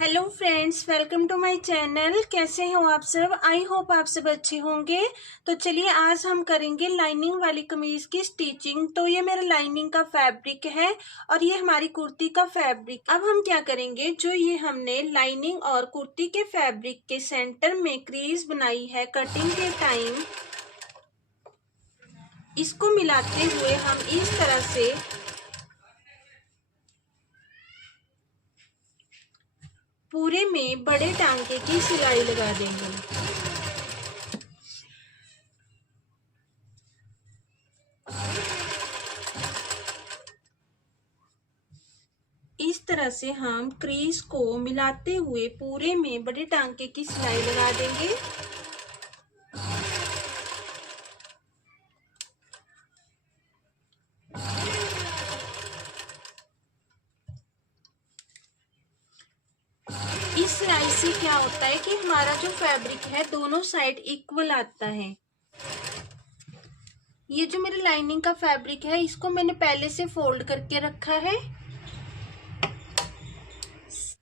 Hello friends, welcome to my channel. कैसे हो आप सब? आई होप आप सब अच्छे होंगे। तो चलिए आज हम करेंगे लाइनिंग वाली कमीज की स्टिचिंग। तो ये मेरा लाइनिंग का फैब्रिक है और ये हमारी कुर्ती का फैब्रिक। अब हम क्या करेंगे, जो ये हमने लाइनिंग और कुर्ती के फैब्रिक के सेंटर में क्रीज बनाई है कटिंग के टाइम, इसको मिलाते हुए हम इस तरह से पूरे में बड़े टांके की सिलाई लगा देंगे। इस तरह से हम क्रीज को मिलाते हुए पूरे में बड़े टांके की सिलाई लगा देंगे। इस सिलाई से क्या होता है कि हमारा जो फैब्रिक है दोनों साइड इक्वल आता है। ये जो मेरे लाइनिंग का फैब्रिक है इसको मैंने पहले से फोल्ड करके रखा है।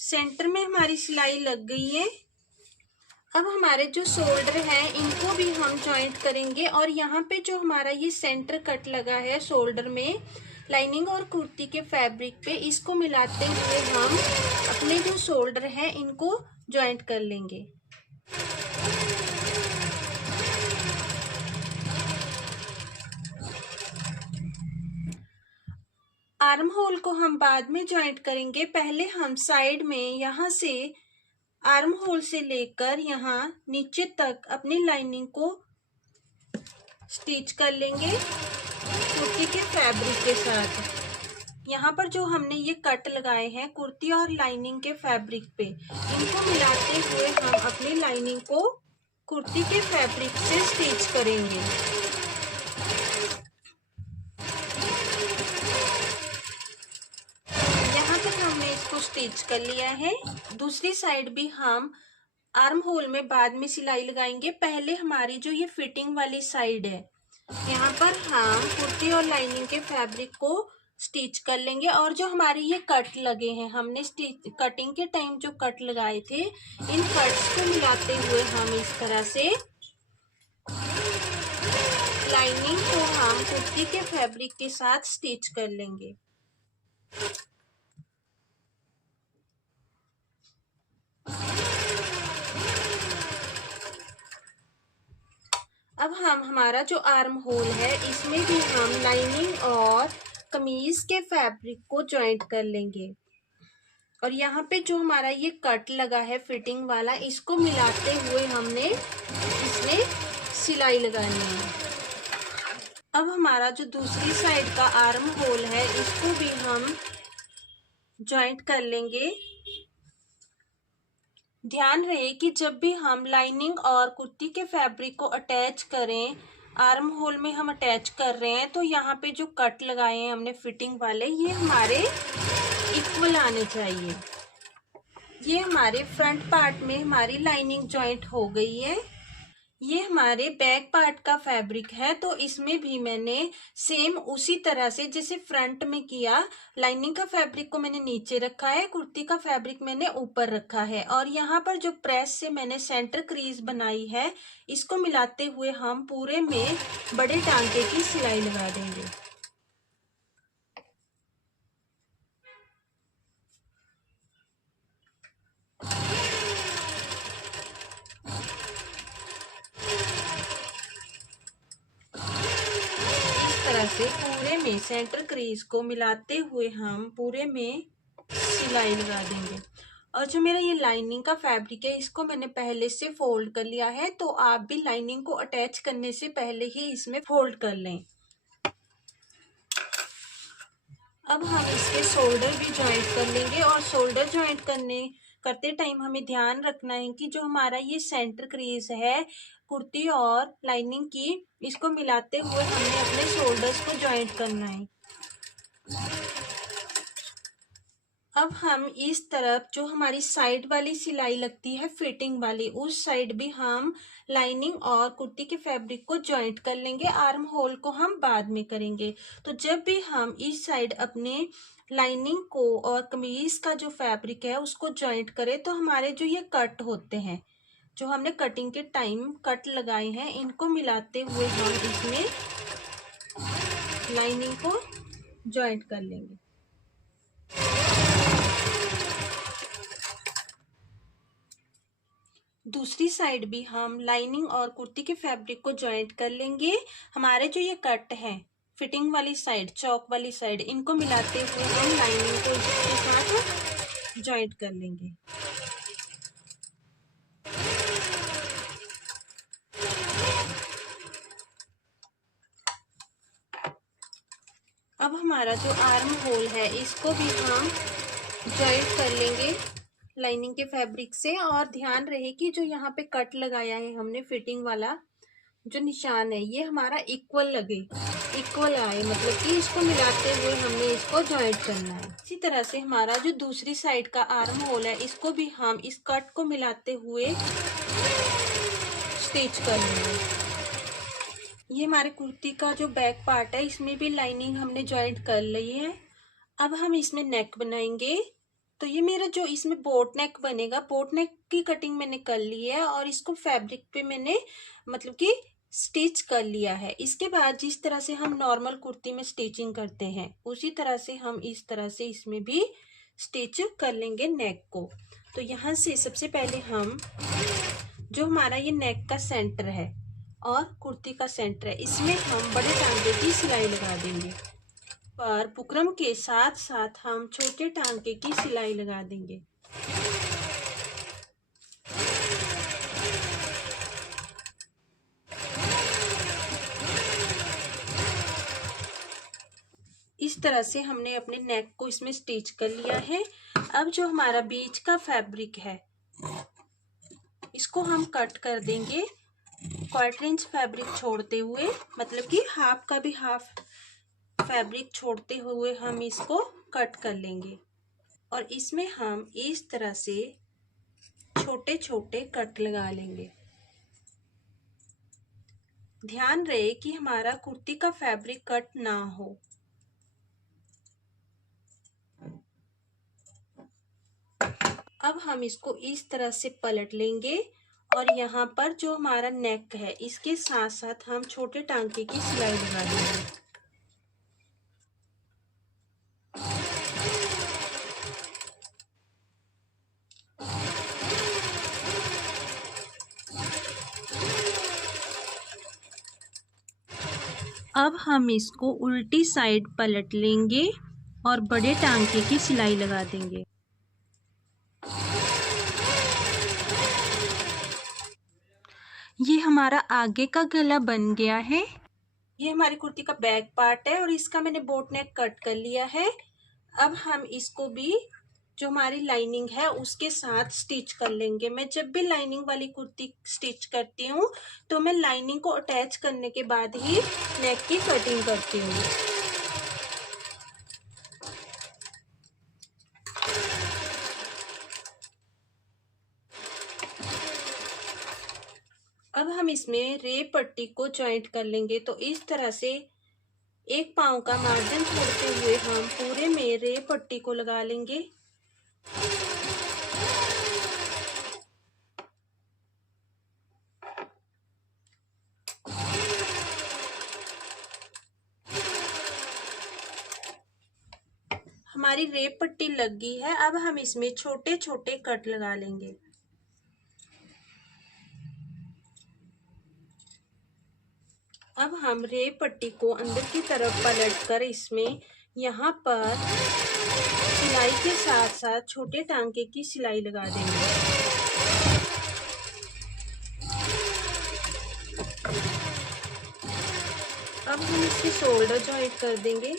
सेंटर में हमारी सिलाई लग गई है। अब हमारे जो शोल्डर हैं इनको भी हम जॉइंट करेंगे और यहाँ पे जो हमारा ये सेंटर कट लगा है शोल्डर में लाइनिंग और कुर्ती के फैब्रिक पे, इसको मिलाते हुए हम अपने जो शोल्डर हैं इनको जॉइंट कर लेंगे। आर्म होल को हम बाद में जॉइंट करेंगे। पहले हम साइड में यहाँ से आर्म होल से लेकर यहाँ नीचे तक अपनी लाइनिंग को स्टिच कर लेंगे कुर्ती के फैब्रिक के साथ। यहाँ पर जो हमने ये कट लगाए हैं कुर्ती और लाइनिंग के फैब्रिक पे, इनको मिलाते हुए हम अपनी लाइनिंग को कुर्ती के फैब्रिक से स्टिच करेंगे। यहाँ तक हमने इसको स्टिच कर लिया है। दूसरी साइड भी हम आर्म होल में बाद में सिलाई लगाएंगे। पहले हमारी जो ये फिटिंग वाली साइड है यहाँ पर हम कुर्ती और लाइनिंग के फैब्रिक को स्टिच कर लेंगे और जो हमारे ये कट लगे हैं, हमने कटिंग के टाइम जो कट लगाए थे, इन कट्स को मिलाते हुए हम इस तरह से लाइनिंग को हम कुर्ती के फैब्रिक के साथ स्टिच कर लेंगे। अब हम हमारा जो आर्म होल है इसमें भी हम लाइनिंग और कमीज के फैब्रिक को जॉइंट कर लेंगे और यहाँ पे जो हमारा ये कट लगा है फिटिंग वाला, इसको मिलाते हुए हमने इसमें सिलाई लगानी है। अब हमारा जो दूसरी साइड का आर्म होल है इसको भी हम जॉइंट कर लेंगे। ध्यान रहे कि जब भी हम लाइनिंग और कुर्ती के फैब्रिक को अटैच करें, आर्म होल में हम अटैच कर रहे हैं, तो यहाँ पे जो कट लगाए हैं हमने फिटिंग वाले, ये हमारे इक्वल आने चाहिए। ये हमारे फ्रंट पार्ट में हमारी लाइनिंग जॉइंट हो गई है। ये हमारे बैक पार्ट का फैब्रिक है, तो इसमें भी मैंने सेम उसी तरह से जैसे फ्रंट में किया, लाइनिंग का फैब्रिक को मैंने नीचे रखा है, कुर्ती का फैब्रिक मैंने ऊपर रखा है और यहाँ पर जो प्रेस से मैंने सेंटर क्रीज बनाई है, इसको मिलाते हुए हम पूरे में बड़े टांके की सिलाई लगा देंगे। से पूरे में सेंटर क्रीज को मिलाते हुए हम पूरे में सिलाई लगा देंगे। और जो मेरा ये लाइनिंग का फैब्रिक है इसको मैंने पहले से फोल्ड कर लिया है, तो आप भी लाइनिंग को अटैच करने से पहले ही इसमें फोल्ड कर लें। अब हम इसके शोल्डर भी ज्वाइंट कर लेंगे और शोल्डर ज्वाइंट करते टाइम हमें ध्यान रखना है कि जो हमारा ये सेंटर क्रीज है कुर्ती और लाइनिंग की, इसको मिलाते हुए हमने अपने शोल्डर्स को ज्वाइंट करना है। अब हम इस तरफ जो हमारी साइड वाली सिलाई लगती है फिटिंग वाली, उस साइड भी हम लाइनिंग और कुर्ती के फैब्रिक को ज्वाइंट कर लेंगे। आर्म होल को हम बाद में करेंगे। तो जब भी हम इस साइड अपने लाइनिंग को और कमीज का जो फैब्रिक है उसको जॉइंट करें, तो हमारे जो ये कट होते हैं, जो हमने कटिंग के टाइम कट लगाए हैं, इनको मिलाते हुए हम इसमें लाइनिंग को जॉइंट कर लेंगे। दूसरी साइड भी हम लाइनिंग और कुर्ती के फैब्रिक को जॉइंट कर लेंगे। हमारे जो ये कट है फिटिंग वाली साइड, चौक वाली साइड, इनको मिलाते हुए हम लाइनिंग को इसके साथ जॉइंट कर लेंगे। अब हमारा जो आर्म होल है इसको भी हम जॉइंट कर लेंगे लाइनिंग के फैब्रिक से। और ध्यान रहे कि जो यहाँ पे कट लगाया है हमने फिटिंग वाला जो निशान है ये हमारा इक्वल लगे, इक्वल आए, मतलब कि इसको मिलाते हुए हमने इसको जॉइंट करना है। इसी तरह से हमारा जो दूसरी साइड का आर्म होल है इसको भी हम इस कट को मिलाते हुए स्टिच कर लेंगे। ये हमारे कुर्ती का जो बैक पार्ट है इसमें भी लाइनिंग हमने जॉइंट कर ली है। अब हम इसमें नेक बनाएंगे। तो ये मेरा जो इसमें बोट नेक बनेगा, बोट नेक की कटिंग मैंने कर ली है और इसको फैब्रिक पे मैंने मतलब कि स्टिच कर लिया है। इसके बाद जिस तरह से हम नॉर्मल कुर्ती में स्टिचिंग करते हैं उसी तरह से हम इस तरह से इसमें भी स्टिच कर लेंगे नेक को। तो यहाँ से सबसे पहले हम जो हमारा ये नेक का सेंटर है और कुर्ती का सेंटर है इसमें हम बड़े टांके की सिलाई लगा देंगे। पर बुकरम के साथ साथ हम छोटे टांके की सिलाई लगा देंगे। इस तरह से हमने अपने नेक को इसमें स्टिच कर लिया है। अब जो हमारा बीच का फैब्रिक है इसको हम कट कर देंगे 1/4 इंच फैब्रिक छोड़ते हुए, मतलब कि हाफ का भी हाफ फैब्रिक छोड़ते हुए हम इसको कट कर लेंगे। और इसमें हम इस तरह से छोटे छोटे कट लगा लेंगे। ध्यान रहे कि हमारा कुर्ती का फैब्रिक कट ना हो। अब हम इसको इस तरह से पलट लेंगे और यहाँ पर जो हमारा नेक है इसके साथ साथ हम छोटे टांके की सिलाई लगा देंगे। अब हम इसको उल्टी साइड पलट लेंगे और बड़े टांके की सिलाई लगा देंगे। ये हमारा आगे का गला बन गया है। ये हमारी कुर्ती का बैक पार्ट है और इसका मैंने बोट नेक कट कर लिया है। अब हम इसको भी जो हमारी लाइनिंग है उसके साथ स्टिच कर लेंगे। मैं जब भी लाइनिंग वाली कुर्ती स्टिच करती हूँ तो मैं लाइनिंग को अटैच करने के बाद ही नेक की कटिंग करती हूँ। अब हम इसमें रेप पट्टी को जॉइंट कर लेंगे। तो इस तरह से एक पाँव का मार्जिन छोड़ते हुए हम पूरे में रेप पट्टी को लगा लेंगे। हमारी रेप पट्टी लग गई है। अब हम इसमें छोटे छोटे कट लगा लेंगे। अब हम रेप पट्टी को अंदर की तरफ पलट कर इसमें यहाँ पर सिलाई के साथ साथ छोटे टांके की सिलाई लगा देंगे। अब हम इसके शोल्डर जॉइंट कर देंगे।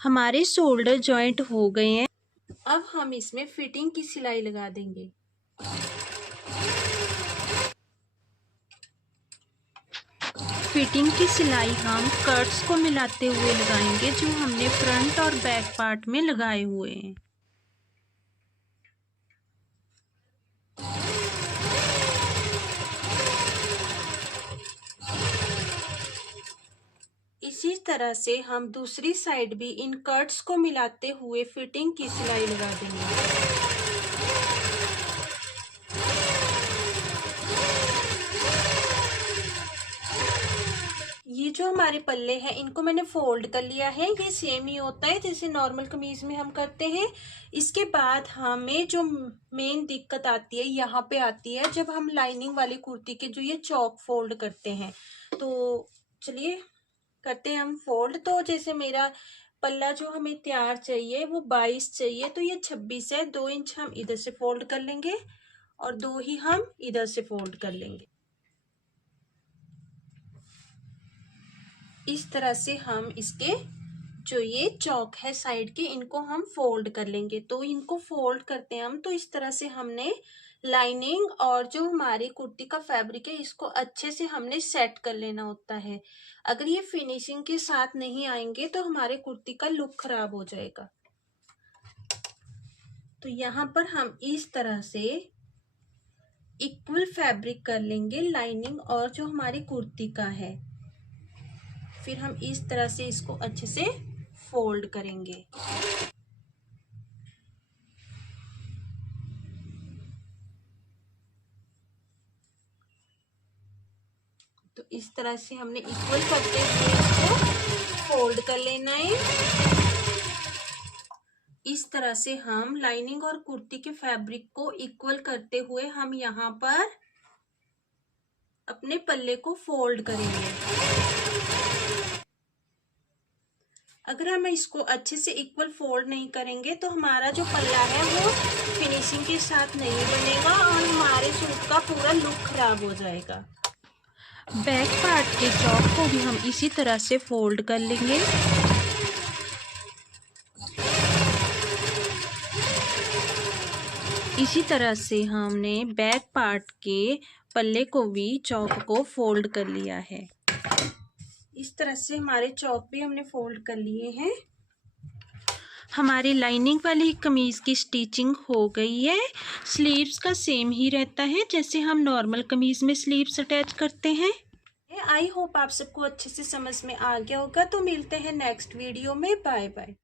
हमारे शोल्डर जॉइंट हो गए हैं। अब हम इसमें फिटिंग की सिलाई लगा देंगे। फिटिंग की सिलाई हम कट्स को मिलाते हुए लगाएंगे जो हमने फ्रंट और बैक पार्ट में लगाए हुए हैं। इसी तरह से हम दूसरी साइड भी इन कट्स को मिलाते हुए फिटिंग की सिलाई लगा देंगे। ये जो हमारे पल्ले हैं इनको मैंने फोल्ड कर लिया है। ये सेम ही होता है जैसे नॉर्मल कमीज में हम करते हैं। इसके बाद हमें जो मेन दिक्कत आती है यहाँ पे आती है जब हम लाइनिंग वाली कुर्ती के जो ये चौक फोल्ड करते हैं। तो चलिए करते हैं हम फोल्ड। तो जैसे मेरा पल्ला जो हमें तैयार चाहिए वो 22 चाहिए, तो ये 26 है। 2 इंच हम इधर से फोल्ड कर लेंगे और 2 ही हम इधर से फोल्ड कर लेंगे। इस तरह से हम इसके जो ये चौक है साइड के इनको हम फोल्ड कर लेंगे। तो इनको फोल्ड करते हैं हम, तो इस तरह से हमने लाइनिंग और जो हमारी कुर्ती का फैब्रिक है इसको अच्छे से हमने सेट कर लेना होता है। अगर ये फिनिशिंग के साथ नहीं आएंगे तो हमारे कुर्ती का लुक खराब हो जाएगा। तो यहाँ पर हम इस तरह से इक्वल फैब्रिक कर लेंगे लाइनिंग और जो हमारी कुर्ती का है। फिर हम इस तरह से इसको अच्छे से फोल्ड करेंगे। तो इस तरह से हमने इक्वल करते हुए इसको फोल्ड कर लेना है। इस तरह से हम लाइनिंग और कुर्ती के फैब्रिक को इक्वल करते हुए हम यहाँ पर अपने पल्ले को फोल्ड करेंगे। अगर हम इसको अच्छे से इक्वल फोल्ड नहीं करेंगे तो हमारा जो पल्ला है वो फिनिशिंग के साथ नहीं बनेगा और हमारे सूट का पूरा लुक खराब हो जाएगा। बैक पार्ट के चौक को भी हम इसी तरह से फोल्ड कर लेंगे। इसी तरह से हमने बैक पार्ट के पल्ले को भी चौक को फोल्ड कर लिया है। इस तरह से हमारे चौक भी हमने फोल्ड कर लिए हैं। हमारी लाइनिंग वाली कमीज की स्टिचिंग हो गई है। स्लीव्स का सेम ही रहता है जैसे हम नॉर्मल कमीज में स्लीव्स अटैच करते हैं। आई होप आप सबको अच्छे से समझ में आ गया होगा। तो मिलते हैं नेक्स्ट वीडियो में। Bye bye.